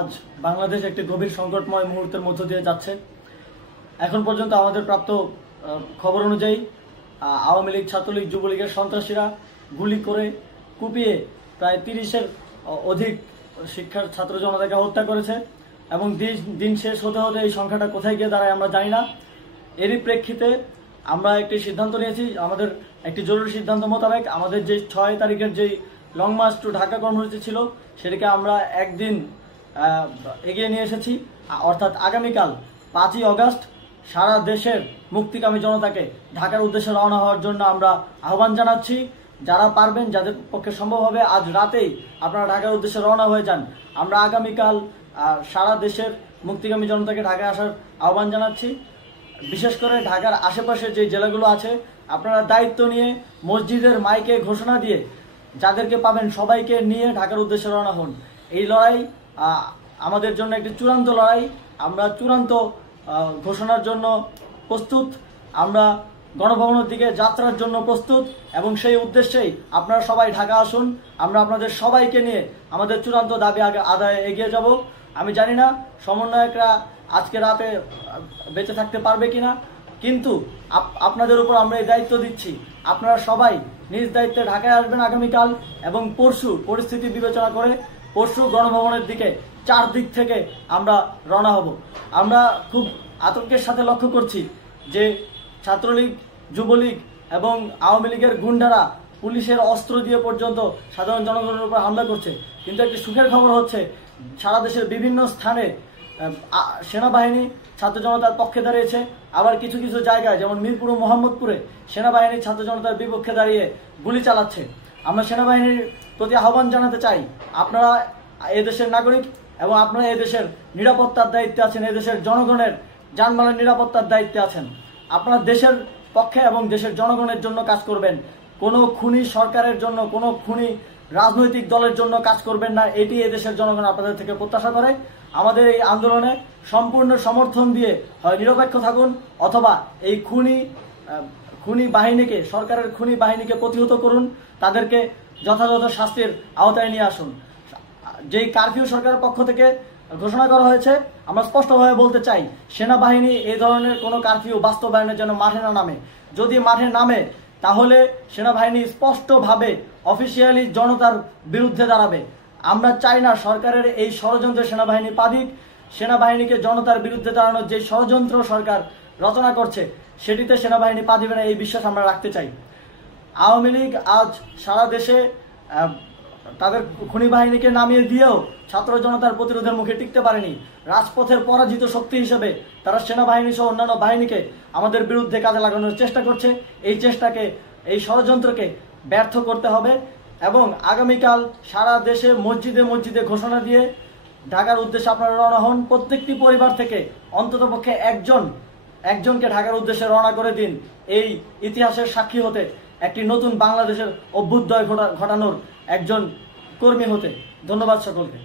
আজ বাংলাদেশ একটি গভীর সংকটময় মুহূর্তের মধ্য দিয়ে যাচ্ছে। এখন পর্যন্ত আমাদের প্রাপ্ত খবর অনুযায়ী আওয়ামী লীগ, ছাত্রলীগ, যুবলীগের সন্ত্রাসীরা গুলি করে কুপিয়ে প্রায় 30-এর অধিক শিক্ষার ছাত্র জনতাকে হত্যা করেছে এবং দিন শেষ হতে হতে এই সংখ্যাটা কোথায় গিয়ে দাঁড়ায় আমরা জানি না। এরই প্রেক্ষিতে আমরা একটি সিদ্ধান্ত নিয়েছি, আমাদের একটি জরুরি সিদ্ধান্ত মোতাবেক আমাদের যে 6 তারিখের যেই লং মার্চ টু ঢাকা কর্মসূচি ছিল সেটাকে আমরা একদিন এগিয়ে নিয়ে এসেছি। অর্থাৎ আগামীকাল 5ই অগাস্ট সারা দেশের মুক্তিকামী জনতাকে ঢাকার উদ্দেশ্যে রওনা হওয়ার জন্য আমরা আহ্বান জানাচ্ছি। যারা পারবেন, যাদের পক্ষে সম্ভব হবে, আজ রাতেই আপনারা ঢাকার উদ্দেশ্যে রওনা হয়ে যান। আমরা আগামীকাল সারা দেশের মুক্তিকামী জনতাকে ঢাকায় আসার আহ্বান জানাচ্ছি। বিশেষ করে ঢাকার আশেপাশে যে জেলাগুলো আছে আপনারা দায়িত্ব নিয়ে মসজিদের মাইকে ঘোষণা দিয়ে যাদেরকে পাবেন সবাইকে নিয়ে ঢাকার উদ্দেশ্যে রওনা হন। এই লড়াই আমাদের জন্য একটি চূড়ান্ত লড়াই। আমরা চূড়ান্ত ঘোষণার জন্য প্রস্তুত, আমরা গণভবনের দিকে যাত্রার জন্য প্রস্তুত এবং সেই উদ্দেশ্যেই আপনারা সবাই ঢাকা আসুন। আমরা আপনাদের সবাইকে নিয়ে আমাদের চূড়ান্ত দাবি আদায়ে এগিয়ে যাব। আমি জানি না সমন্বয়করা আজকে রাতে বেঁচে থাকতে পারবে কিনা, কিন্তু আপনাদের উপর আমরা এই দায়িত্ব দিচ্ছি। আপনারা সবাই নিজ দায়িত্বে ঢাকায় আসবেন আগামীকাল এবং পরশু পরিস্থিতি বিবেচনা করে পরশু গণভবনের দিকে 4 দিক থেকে আমরা রওনা হব। আমরা খুব আতঙ্কের সাথে লক্ষ্য করছি যে ছাত্রলীগ, যুবলীগ এবং আওয়ামী লীগের গুন্ডারা পুলিশের অস্ত্র দিয়ে পর্যন্ত সাধারণ জনগণের উপর হামলা করছে। কিন্তু একটি সুখের খবর হচ্ছে সারা দেশের বিভিন্ন স্থানে সেনাবাহিনী ছাত্র জনতার পক্ষে দাঁড়িয়েছে। আবার কিছু কিছু জায়গায় যেমন মিরপুর ও মোহাম্মদপুরে সেনাবাহিনী ছাত্র জনতার বিপক্ষে দাঁড়িয়ে গুলি চালাচ্ছে। আমরা সেনাবাহিনীর প্রতি আহ্বান জানাতে চাই, আপনারা এদেশের নাগরিক এবং আপনারা এদেশের নিরাপত্তার দায়িত্বে আছেন, এদেশের জনগণের যানবাহনের নিরাপত্তার দায়িত্বে আছেন। আপনারা দেশের পক্ষে এবং দেশের জনগণের জন্য কাজ করবেন। কোনো খুনি সরকারের জন্য, কোনো খুনি রাজনৈতিক দলের জন্য কাজ করবেন না। এটি এদেশের জনগণ আপনাদের থেকে প্রত্যাশা করে। আমাদের এই আন্দোলনে সম্পূর্ণ সমর্থন দিয়ে হয় নিরপেক্ষ থাকুন অথবা এই খুনি বাহিনীকে, সরকারের খুনি বাহিনীকে প্রতিহত করুন, তাদেরকে যথাযথ শাস্তির আওতায় নিয়ে আসুন। যেই কারফিউ সরকারের পক্ষ থেকে ঘোষণা করা হয়েছে, আমরা স্পষ্টভাবে বলতে চাই সেনাবাহিনী এই ধরনের কোনো কারফিউ বাস্তবায়নের জন্য মাঠে না নামে। যদি মাঠে নামে তাহলে সেনাবাহিনী স্পষ্টভাবে অফিসিয়ালি জনতার বিরুদ্ধে দাঁড়াবে। আমরা চাই না সরকারের এই ষড়যন্ত্রে সেনাবাহিনী পা দিক। সেনাবাহিনীকে জনতার বিরুদ্ধে দাঁড়ানোর যে ষড়যন্ত্র সরকার রচনা করছে সেটিতে সেনাবাহিনী পা দিবে না, এই বিশ্বাস আমরা রাখতে চাই। আওয়ামী লীগ আজ সারা দেশে তাদের খুনি বাহিনীকে নামিয়ে দিয়েও ছাত্র জনতার প্রতিরোধের মুখে টিকতে পারেনি। রাজপথের পরাজিত শক্তি হিসেবে তারা সেনাবাহিনী সহ অন্যান্য বাহিনীকে আমাদের বিরুদ্ধে কাজে লাগানোর চেষ্টা করছে। এই চেষ্টাকে, এই ষড়যন্ত্রকে ব্যর্থ করতে হবে এবং আগামীকাল সারা দেশে মসজিদে মসজিদে ঘোষণা দিয়ে ঢাকার উদ্দেশ্যে আপনারা রওনা হন। প্রত্যেকটি পরিবার থেকে অন্ততপক্ষে একজনকে ঢাকার উদ্দেশ্যে রওনা করে দিন, এই ইতিহাসের সাক্ষী হতে, একটি নতুন বাংলাদেশের অভ্যুদয় ঘটানোর একজন কর্মী হতে। ধন্যবাদ সকলকে।